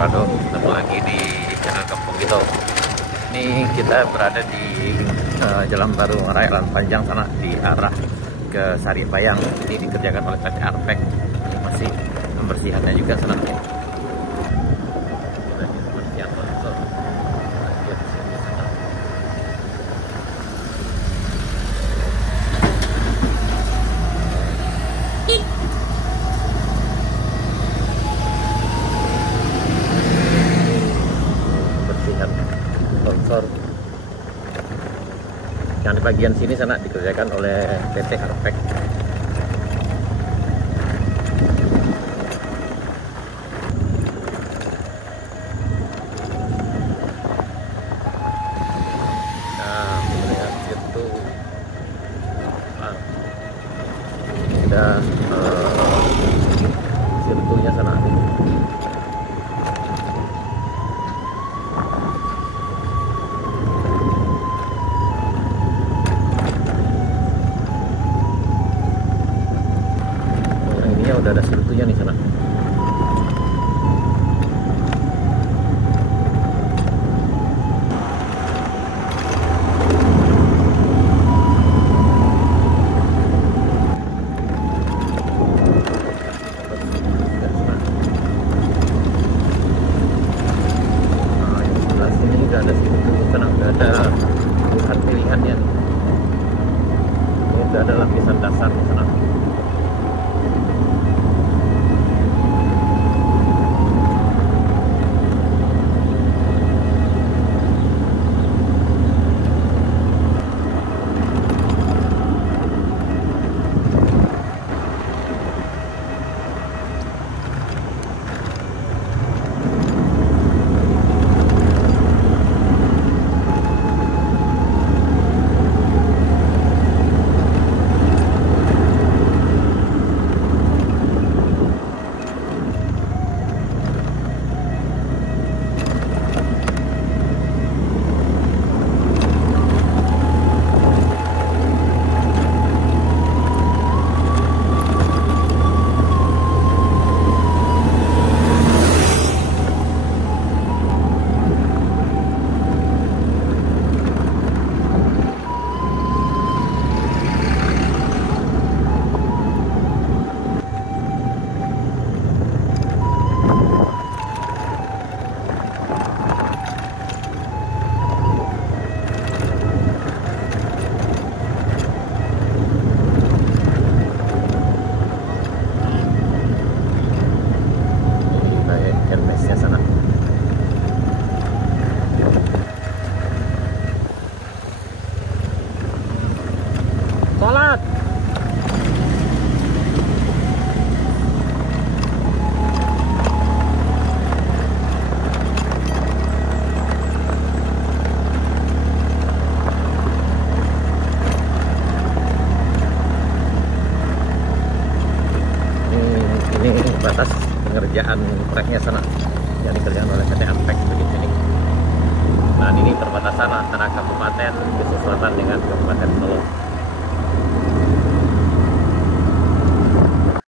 Prado, ketemu lagi di channel Kampung Gitu. Ini kita berada di Jalan Baru Raya Jalan Panjang sana di arah ke Saripayang. Ini dikerjakan oleh PT Arpek. Masih pembersihannya juga sana. Longsor. Yang di bagian sini sana dikerjakan oleh PT Arpek. Nah, melihat situ ada sirkunya sana. Udah ada sirkunya di sana. Nah, yang sebelah sini udah ada sirkunya sana, udah ada pilihannya. Ini udah ada lapisan dasar di sana. Sholat. Ini batas pengerjaan proyeknya sana yang dikerjakan oleh PT Arpek begitu ini. Nah, ini perbatasan antara Kabupaten Pesisir Selatan dengan Kabupaten Solo.